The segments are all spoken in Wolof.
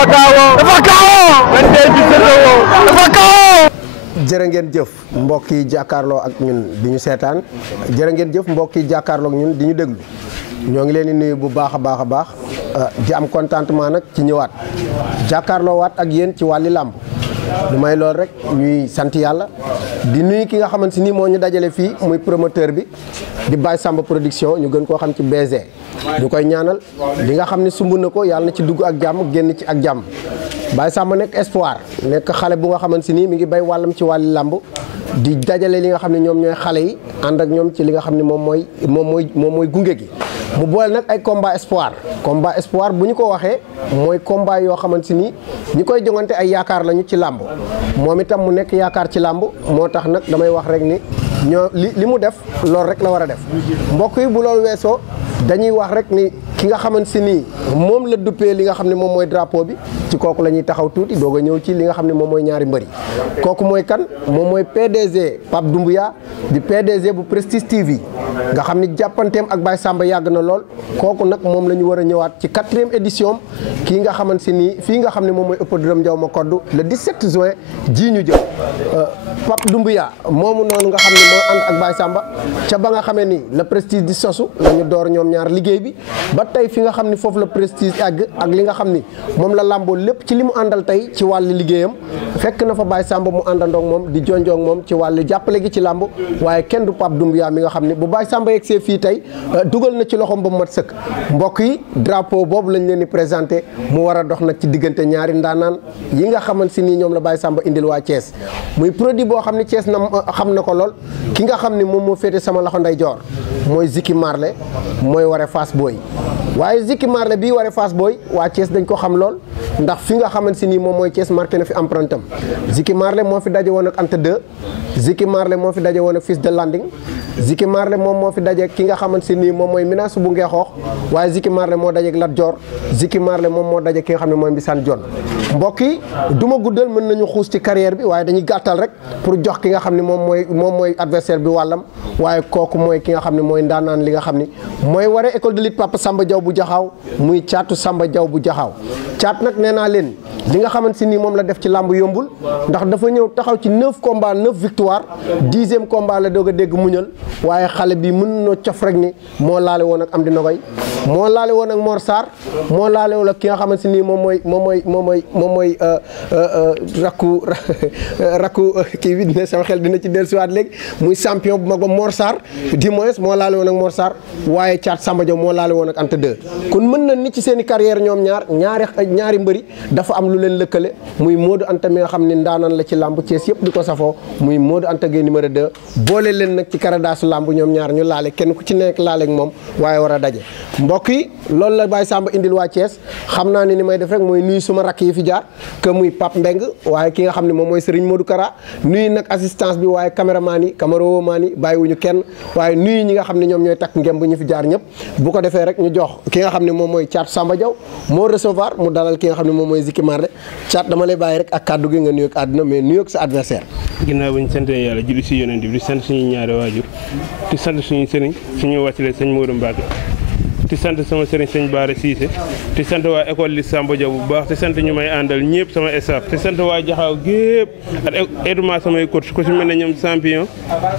dafa kaawoo dafa kaawoo man tey ci sëtoo dafa kaawoo. jërë ngeen jëf mbokk yi jàkkaarloo ak ñun di ñu seetaan jërë ngeen jëf mbokk yi jàkkaarloo ak ñun di ñu déglu ñoo ngi leen di nuyu bu baax a baax di am contentement nag ci ñëwaat jàkkaarloo waat ak yéen ci wàlli làmb lu may lool rek ñuy sant yàlla di nuyu ki nga xamante ni moo ñu dajale fii muy promoteur bi di Baye Samba production ñu gën koo xam ci BG ñu koy ñaanal li nga xam ne sumb na ko yàlla na ci dugg ak jàmm génn ci ak jàmm Baye Samba nekk espoir nekk xale bu nga xamante ni mi ngi bay wàllam ci wàlli làmb di dajale li nga xam ne ñoom ñooy xale yi ànd ak ñoom ci li nga xam ne moom mooy gunge gi mu boole nag ay combat espoir bu ñu ko waxee mooy combat yoo xamante ni ñi koy jongante ay yaakaar lañu ci làmb moom itam mu nekk yaakaar ci làmb moo tax nag damay wax rek ni li mu def loolu rek la war a def mbokk yi bu loolu weesoo dañuy wax rek ni ki nga xamante ni moom la duppee li nga xam ne moom mooy drapeau bi ci kooku la ñuy taxaw tuuti doog a ñëw ci li nga xam ne moom mooy ñaari mbëri kooku mooy kan moom mooy PDG Pape Doumbouya di PDG bu Prestige TV nga xam ni jàppanteem ak Baye Samba yàgg na lool kooku nag moom la ñu war a ñëwaat ci 4e édition kii nga xamante ni fii nga xam ne moom mooy hippodrome Ndiaw Macodou le 17 juin ji ñu jëm Pape Doumbouya moomu noonu nga xam ne moo ànd ak Baye Samba ca ba nga xamee ni le Prestige di sosu la ñu door ñoom ñaar liggéey bi ba tey fi nga xam ni foofu la Prestige àgg ak li nga xam ni moom la làmboo lépp ci li mu àndal tey ci wàllu liggéeyam fekk na fa Baye Samba mu àndandoog moom di jonjoog moom ci wàllu jàppale gi ci làmb waaye kenn du Pape Doumbouya mi nga xam ne bu Baye Samba yegsee fii tey dugal na ci loxoom ba mu mat sëkk mbokk yi drapeau boobu lañ leen di présenté mu war a dox nag ci diggante ñaari ndaanaan yi nga xamante si nii ñoom la Baye Samba indil waa Thiès muy produit boo xam ne Thiès na xam na ko lool ki nga xam ne moom moo féete sama loxo ndeyjoor mooy Ziki Marley mooy ware Fass Boy waaye Ziki Marley bii ware Fass Boy waa Thiès dañ ko xam lool ndax fi nga xamante si nii moom mooy Thiès marqué na fi empreinte am Ziki Marley moo fi daje woon ak Anta 2 Ziki Marley moo fi daje woon ak Fils de Landing Ziki Marley moom moo fi daje ki nga xamante si nii moom mooy Minasu bu Ngeexoox waaye Ziki Marley moo daje ak Lat Dior Ziki Marley moom moo daje ki nga xam ne mooy Mbisaan Jon mbokk yi du ma guddal mën nañu xuus ci carrière bi waaye dañuy gàttal rek pour jox ki nga xam ne moom mooy adversaire bi wàllam waaye kooku mooy ki nga xam ne mooy ndaanaan li nga xam ni mooy waree école de lutte Papa Samba Diaw bu Jaxaaw muy caatu Samba Diaw bu Jaxaaw caat nag nee naa leen li nga xamante si nii moom la def ci làmb yombul ndax dafa ñëw taxaw ci 9 combats 9 victoire 10e combat la doog a dégg muñal waaye xale bi mën noo cof rek ni moo laale woon ak Amdi Nogoy moo laale woon ak Mor Sarr moo laale woon ak ki nga xamante si nii moom mooy rakku kii bi dina sama xel dina ci dellusiwaat léegi muy champion bu mag ba Mor Sarr di moins moo laale woon ak Mor Sarr waaye caat Samba Diaw moo laale woon ak Anta 2 kon mën na ni ci seen i carrière ñoom ñaari mbëri dafa am lu leen lëkkale muy Modou Anta mi nga xam ne ndaanaan la ci làmb Thiès yëpp di ko safoo muy Modou Anta Gueye numéro 2 boole leen nag ci karadaasu làmb ñoom ñaar ñu laale kenn ku ci nekk laale ak moom waaye war a daje mbokk yi loolu la Baye Samba indil waa Thiès xam naa ne ni may def rek mooy nuyu suma rakk yi fi jaar que muy Pape Mbeng waaye ki nga xam ne moom mooy Serigne Modou Kara nuyu nag assistance bi waaye caméraman yi camerawoman yi bàyyiwuñu kenn waaye nuyu ñi nga xam ne ñoom ñooy takk ngem bu ñu fi jaar ñëpp bu ko defee rek ñu jox ki nga xam ne moom mooy caatu Samba Diaw moo recevoir mu dalal ki nga xam ne moom mooy Ziki Marley caat dama lay bàyyi rek ak kàddu gi nga nuyoog àdduna mais nuyoog sa adversaire ginnaaw ba ñu sant yàlla julli si yonent bi di sant suñu ñaari waajur di sant suñu sëriñ suñu wàccale sëñ Modou Mbacke di sant sama sëriñ sëñ Baara Cissé di sant waa école li Samba Diaw bu baax di sant ñu may àndal ñëpp sama staff di sant waa Jaxaaw gépp ak aidement samay coach ku si mel ne ñoom champion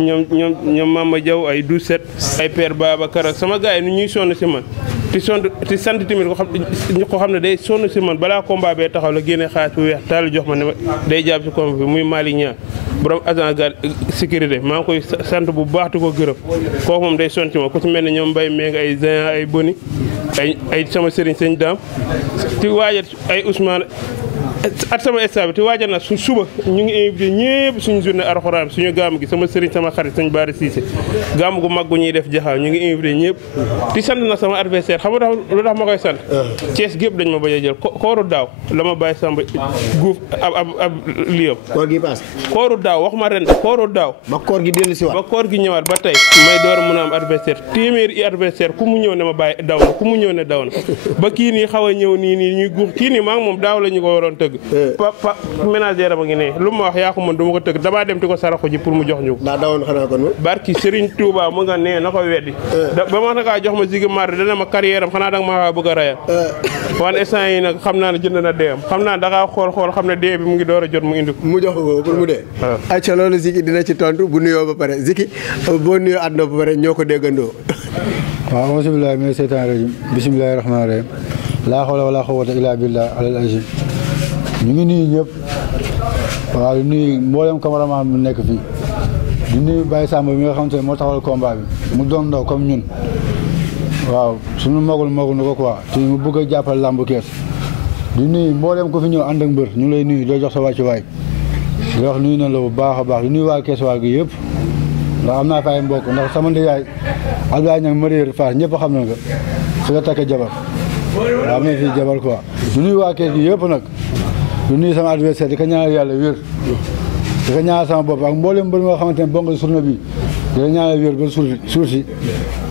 ñoom Mama Diaw ay 12-7 ay Père Babacar ak sama gars yi nu ñuy sonn si man di sant tamit ko xam ne day sonn si man balaa combat bee taxaw la génne xaalis bu weex taal jox ma ne day jàpp si combat bi muy Malick Niang borom agent garde sécurité maa ngi koy sant bu baax di ko gërëm kooku moom day sonn ci ma ku ci mel ne ñoom Mbaye Mbengue ay Géant ay Boni ay sama sëriñ sëñ Daam ti waajal ay Ousmane at sama staff bi te waajal na suba ñu ngi invité ñëpp suñu journée alxuraan suñu gàmm gi sama sëriñ sama xarit sëñ Baara Cissé gàmm gu mag gu ñuy def Jaxaaw ñu ngi invité ñëpp di sant na sama adversaire xam nga lu tax ma koy sant Thiès gépp dañ ma bañ a jël kooru daaw la ma Baye Samba guuf ab liyam koor gi paase kooru daaw wax ma ren kooru daaw ba koor gi dellu si waat ba koor gi ñëwaat ba tey may door a mën a am adversaire téeméeri adversaire ku mu ñëw ne ma bàyyi daw na ku mu ñëw ne daw na ba kii nii xaw a ñëw nii ñuy guuf kii nii maa ngi moom daaw la ñu ko waroon tëgg tëgg pa ménagère ma ngi ne lu ma wax yaa ko mën du ma ko tëgg damaa dem ti ko saraxu ji pour mu jox ñu ko daa dawoon xanaa kon barki Serigne Touba mu nga nee na ko weddi ba ma nakaa jox ma Ziggy Marley dana ma carrière am xanaa danga ma bëgg a rayal wan instant yi nag xam naa ne jënd na deem xam naa dangaa xool xam ne dee bi mu ngi door a jot mu indi ko mu jox ko pour mu dee acca loolu Ziggy dina ci tontu bu nuyoo ba pare Ziggy boo nuyoo àdduna ba pare ñoo ko déggandoo waaw auzu billaahi mina seytaani rajiim bismillaahi rahmaani rahiim laa hawla wala quwwata illaa billaahi al aziim ñu ngi nuyu ñëpp waaw di nuyu mboolem cameraman mu nekk fii di nuyu Baye Samba mi nga xamante ne moo taxawal combat bi mu doon ndaw comme ñun waaw suñu magul na ko quoi te mu bëgg a jàppale làmb Kees di nuyu mboolem ko fi ñëw ànd ak mbër ñu ngi lay nuyu doo jox sa wàccu waay di wax nuyu na la bu baax a baax di nuyu waa Kees waa gi yëpp ndax am naa fa ay mbokk ndax sama ndiyaay Abdoulaye Niang Marière Fass ñëpp xam na nga fi nga takk jabar waaw am na fii jabar quoi di nuyu waa Kees gi yëpp nag di nuyu sama adversaire di ko ñaanal yàlla wér di ko ñaanal sama bopp ak mboolem mbër nga xamante ne bongal surna bi di ko ñaanal wér ba suur si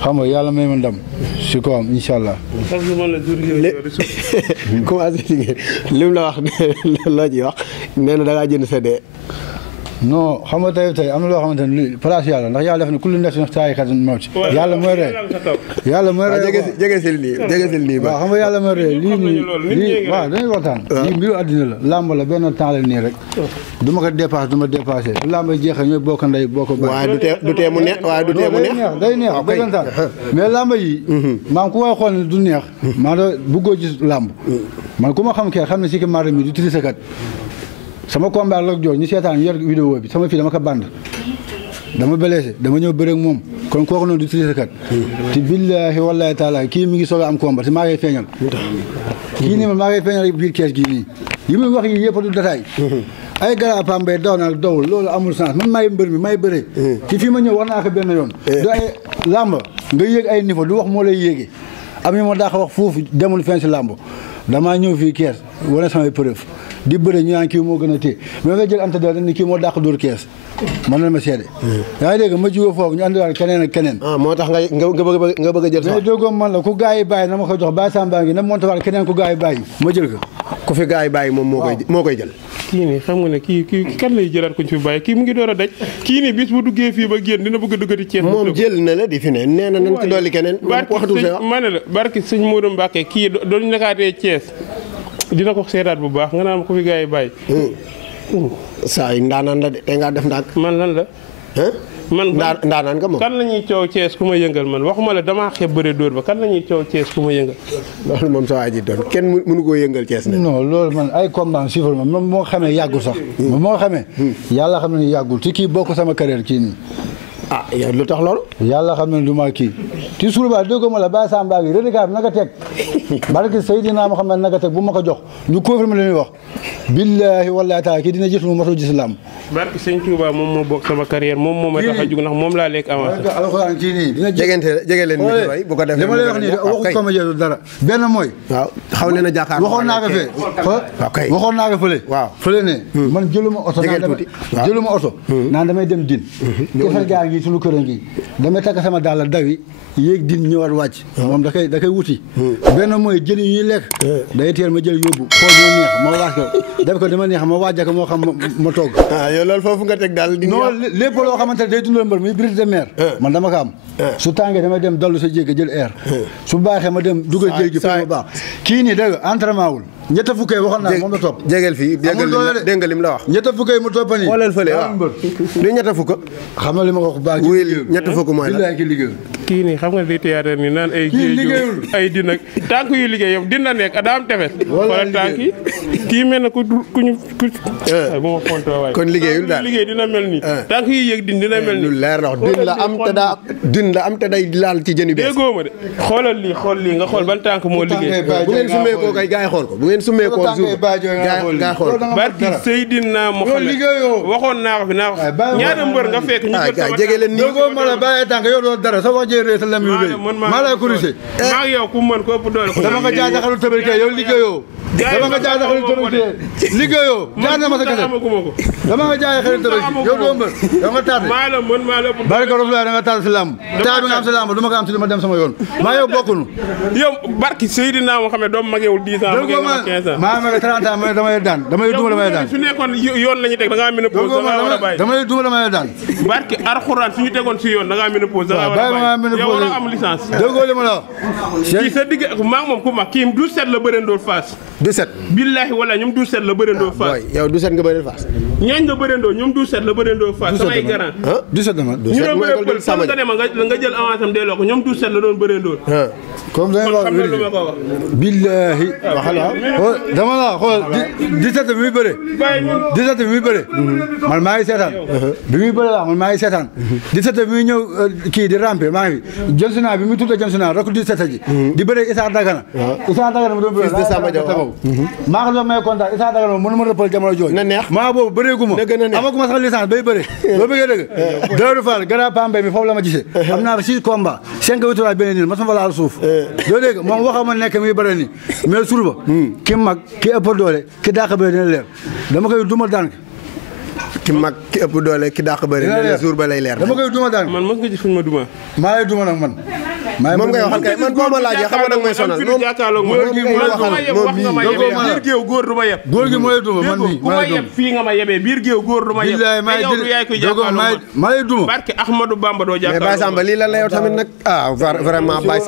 xam nga yàlla may ma ndam si kawam incha allah. commencé liggéey li mu la wax loo ci wax nee na da ngaa jënd sa dee non xam nga tey am na loo xamante ne lii place yàlla ndax yàlla def na kullu nafsin zaa'iqatul mawt yàlla mooy rey yàlla mooy rey jegesil nii waaw xam nga yàlla mooy rey lii waaw dañuy waxtaan lii mbiru àddina la làmb la benn temps la nii rek du ma ko dépassé du ma dépassé bu làmb jeexee ñooy bokk ndey bokk baay waaye du tee mu neex waaye du tee mu neex day neex dëggantaan mais làmb yi maam ku may xool ne du neex maa da bëggoo gis làmb man ku ma xam kee xam ne Ziggy Marley mi du trisakat sama combat Lac Dior ñu seetaan yor vidéo bi sama fii dama ko band dama blessé dama ñëw bëre ak moom kon kooku noonu du trisakat te billaahi wallaahi taala kii mi ngi soog a am combat te maa ngay feeñal kii nii ma maa ngay feeñal biir kees gii nii yi muy wax yi yëpp du détail ay gara pambay daw naa dawul loolu amul sens man maay mbër mi may bëre ci fii ma ñëw wax naa ko benn yoon du ay làmb nga yéeg ay niveau du wax moo lay yéegi am ñu ma daa ko wax foofu demul fen si làmb damaa ñëw fii kees wane samay preuve di bëre ñu naan kii moo gën a téye mais nga jël ante daal dañ ni kii moo dàq dóor kees man na ma seede yaa ngi dégg ma jóge foofu ñu andiwaat keneen ak keneen moo tax nga bëgg a jël sax mais déggoom man la ku gars yi bàyyi na ma ko jox Baye Samba ngi na monté waat keneen ku gars yi bàyyi ma jël ko ku fi gars yi bàyyi moom moo koy jël kii nii xam nga ne kii kan lay jëlaat ko ñu fi bàyyi kii mu ngi door a daj kii nii bis bu duggee fii ba génn dina bëgg a duggati Thiès moom jël na la di fi ne nee na nañ ci dolli keneen ma ne la barki sëñ Modou Mbacké kii doon nekkaatee Thiès dina ko seetaat bu baax nga naan ko fi gars yi bàyyi saa yi ndaanaan la de te ngaa def ndànk man lan la man ndaanaan nga moom kan la ñuy coow Thiès ku ma yëngal man waxuma la damaa xeeb bëre dóor ba kan la ñuy coow Thiès ku ma yëngal loolu moom sa waa ji doon kenn mënu koo yëngal Thiès ne non loolu man ay combat chiffre moom moo xamee yàggul sax moo xamee yàlla xam ne yàggul ci kii bokk sama carrière kii nii ah yow lu tax loolu yàlla xam ne du ma kii ti suur ba dégg ma la Baye Samba gi rédicat bi naka teg barke Seydina Muhammad naka teg bu ma ko jox ñu confirmer li ñuy wax billaahi wallaahi taala kii dina gis lu mosul gis làmb barke Sëñ Touba moom moo bokk sama carrière moom moo ma tax a jug ndax moom laa lekk avancé alxuraan kii nii dina jege leen mi way bu ko defee li ma lay wax nii waxu comédien du dara benn mooy waaw xaw leen a jàkkaar waxoon naa ko fee waxoon naa ko fële waaw fële ne man jëluma oto naan damay dem din defal gaa ngi suñu kër ngi damay takk sama daal dawi yéeg din ñëwaat wàcc moom da koy wuti benn mooy jën yi ñuy lekk day teel ma jël yóbbu xool moo neex ma waaj ko def ko dama neex ma waaj ko moo xam ma togg yow loolu foofu nga teg daal non lépp loo xamante ne day dundal mbër muy brise de mer man dama ko am su tàngee damay dem dallu sa jéeg jël air su baaxee ma dem dugal jéeg gi pour ma baax kii nii dégg nga entraînement wul ñetta fukkee waxoon naa moom la topp jegeel fii dégg nga lim la wax ñetta fukkee mu toppa nii xoolal fële waaw li ñetta fukk xam nga li ma wax baax ñetta fukk mooy la ki liggéeyul kii nii xam nga day théâtre ni naan ay liggéeyul ay din ak tànk yu liggéey yow din la nekk daa am tefes wala tànk yi kii mel na kuñu bu ma fonto waay kon liggéeyul daal liggéey dina mel nii tànk yi yëg din dina mel nii lu leer wax din la am te day laal ci jëni bees déggoo ma de xoolal lii xool lii nga xool ban tànk moo liggéey bu ngeen sumee koo kay gaay xool ko bu ngeen sumee koo gaa xool barki Seydina Muhammad waxoon naa ko fi naa ko ñaata mbër nga fekk ñu jël sama jege leen nii ma la bàyyi tànk yow doo dara sa wax jëlee sa lam yu rëy maa lay corrigé. maa ngi yow ku mën ko ëpp doole. dama nga jaay jaxalu tabarke yow liggéeyoo. dama nga jaay jaxalu tabarke liggéeyoo. jaar na ma sa kese dama nga jaay jaxalu tabarke yow doo mbër yow nga tardé. maa la mën maa la ëpp. barke Rasulullah da nga tardé si lamb. taa bi nga am si lamb du ma ko am si ma dem sama yoon. maa yow bokkunu. yow barki Seydina Mohamed doomu magewul 10 ans magewul 15 ans. maa ngi 30 ans ma damay daan damay duma damay daan. su nekkoon yoon la ñu teg da ngaa mën a pause da ngaa war a bàyyi. damay duma damay daan. barki Alxuraan suñu tegoon si yoon da ngaa mën a pause da ngaa war a bàyyi. yow war a am licence. déggoo li ma la wax. kii sa digg maa moom ku mag kii du set la bërendool Fass. du set. billahi wala ñoom du set la bërendool Fass. yow du set nga bëri Fass. ñooñ nga bërendoo ñoom du set la bërendool Fass. samay garant. du set dama. ñu doon bëre pël sama nga dem nga jël avance am delloo ko ñoom du set la doon bërendool. comme da xam nga lu ma ko wax. billahi waxala dama la xool 17 bi muy bëre 17 bi muy bëre man maa ngi seetaan bi muy bëre la man maa ngi seetaan 17 bi muy ñëw kii di rampe maa ngi fi jël suna bi muy tudda jëm suna rek 17 ji di bëre Issa Dagana Issa Dagana mu doon bëre fils de Samba Diaw maa ko doon may contact Issa Dagana mënu ma rëppal jamono jooju na neex maa boobu bëreeguma amaguma sax licence bay bëre boo bëggee dëgg Darou Fall gara Pambay mi foofu la ma gisee am naa 6 combats 5 victoires benn nil ma sama fa laal suuf doo dégg moom waxama nekk muy bëre ni mais surba ki mag ki ëpp doole ki dàq bëre dina leer dama koy duma daan ki mag ki ëpp doole ki dàq bëri ne jour ba lay leer dama koy duma daan man mos nga gis fuñ ma duma maa lay duma nag man moom ngay waxal kay man boo ma laajee xam nga nag may sonal biir géew góor du ma yeb góor gi mooy duma man mii ku ma yeb fii nga ma yebee biir géew góor du ma yeb yow du yaay koy jàkkaarloo maa lay duma barke Ahmadou Bamba doo jàkkaarloo mais Baye Samba lii la la yow tamit nag ah vraiment Baye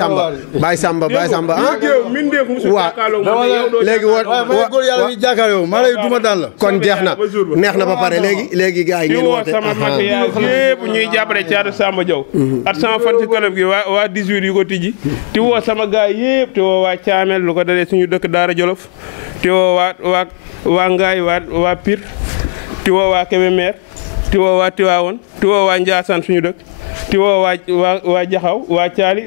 Samba ah géew min def musu jàkkaarloo léegi woo góor yàlla yi jàkkaarloo maa lay duma daan la kon jeex na neex na ba pare léegi gars yi ngeen woote sama maquillage yëpp ñuy jàppale Thiatou Samba Diaw at sama fan si club gi waa 18 yu ko tijji ti woo sama gars yëpp te woo waa Thiamel lu ko dalee suñu dëkk Daara Jolof te woo waa Ngaay waa Pire te woo waa Kébémer te woo waa Tivaouane te woo waa Ndiassane suñu dëkk te woo waa Jaxaw waa Thiali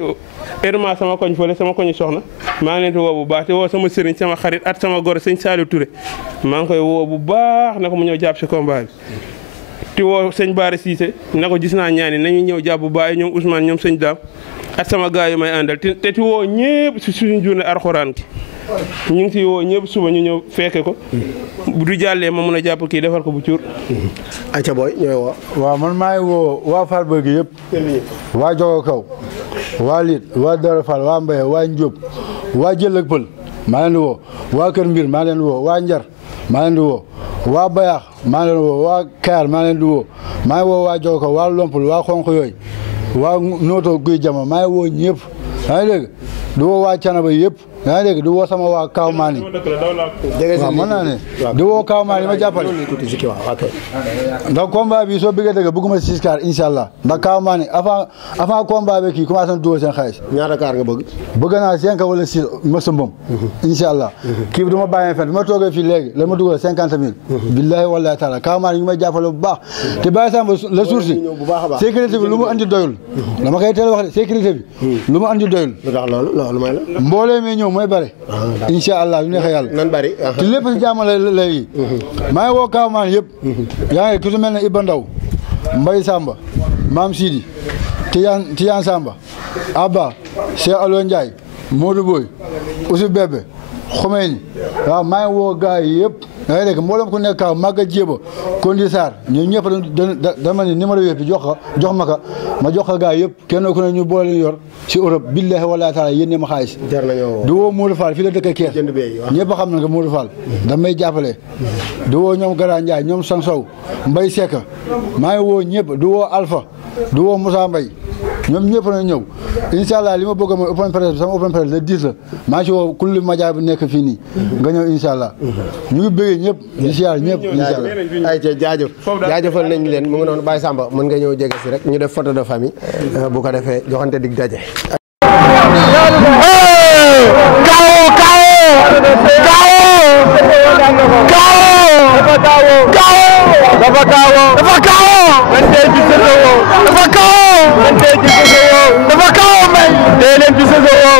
erma sama koñ fële sama koñu soxna maa ngi leen di woo bu baax te woo sama sëriñ sama xarit at sama goro sëñ Saliou Touré maa ngi koy woo bu baax na ko mu ñëw jàpp si combat bi ti woo sëñ Bara Cissé na ko gis naa ñaani nañu ñëw jàpp bu baax ñoom Ousmane ñoom sëñ Daam ak sama gars yi may àndal te ti woo ñëpp si suñu journée Alxuraan ki ñu ngi si woo ñëpp suba ñu ñëw fekke ko du jàllee ma mën a jàpp kii defal ko bu cuur aca booy ñooy woo waaw man maa ngi woo waa Fall bëgg yëpp waa Jogo Kaw waa Liit waa Dara Fall waa Mbaye waa Njóob waa Jël ak Pël maa leen di woo waa Kër Mbir maa leen di woo waa Njar maa leen di woo waa Bayaax maa leen di woo waa Kayar maa leen di woo maa ngi woo waa Jogo Kaw waa Lompul waa Xonq yooyu waa Nooto Guy Jama maa ngi woo ñëpp yaa ngi dégg di woo waa Canaba yëpp yaa ngi dégg di woo sama waa Kaw Maani waaw mën naa ne di woo Kaw Maani ma jàppale ndax combat bi soo bëggee dëgg bëgguma 6 car incha allah ndax Kaw Maani avant combat bi kii commencé na dugal seen xaalis ñaata kaar nga bëgg naa 5 wala 6 ma sa mbom incha allah kii bi du ma bàyyi fen bi ma toogee fii léegi la ma dugal 50 000 billahi wallahi taala Kaw Maani ñu may jàppale bu baax te Baye Samba la suur si sécurité bi lu mu andi doyul dama koy teel wax de sécurité bi lu mu andi doyul loolu may la mboolee mi ñëw mooy bëri incha allah yu neexee yàlla nan bëri te lépp si jàmm la léegi maa ngi woo Kaw Maani yëpp yaa ngi ku su mel ne Iba Ndaw Mbay Samba Maam Sidi Tiyan Samba Abba Cheikh Alo Ndiaye Modou Boy Oussou Bébé Khomeini waaw maa ngi woo gars yi yëpp yaa ngi dégg mboolem ku nekk Kaw Maga Jéeba Kondi Sarr ñoom ñëpp dama ni numéro yëpp jox ma ko ma jox ko gars yëpp kenn ku ne ñu boole yor si Europe billahi wallahi taala yéen ma xaalis di woo Modou Fall fii la dëkk Kees ñëpp xam na ko Modou Fall damay jàppale di woo ñoom Gara Ndiaye ñoom Sang Sow Mbay Seck maa ngi woo ñëpp di woo Alpha di woo Moussa Mbaye ñoom ñëpp na ñëw incha allah li ma bëgg mooy open presse sama open presse le 10 la maa ngi si woo kulli média bu nekk fii nii nga ñëw incha allah ñu ngi bëggee ñëpp di siyaar ñëpp incha allah ay ca jaajëfal nañ leen mu ngi noonu Baye Samba mën nga ñëw jege si rek ñu def photo de famille bu ko defee joxante dig daje dafa kaawoo man tey ci Sosowo dafa kaawoo man tey ci Sosowo dafa kaawoo may tey leen ci Sosowo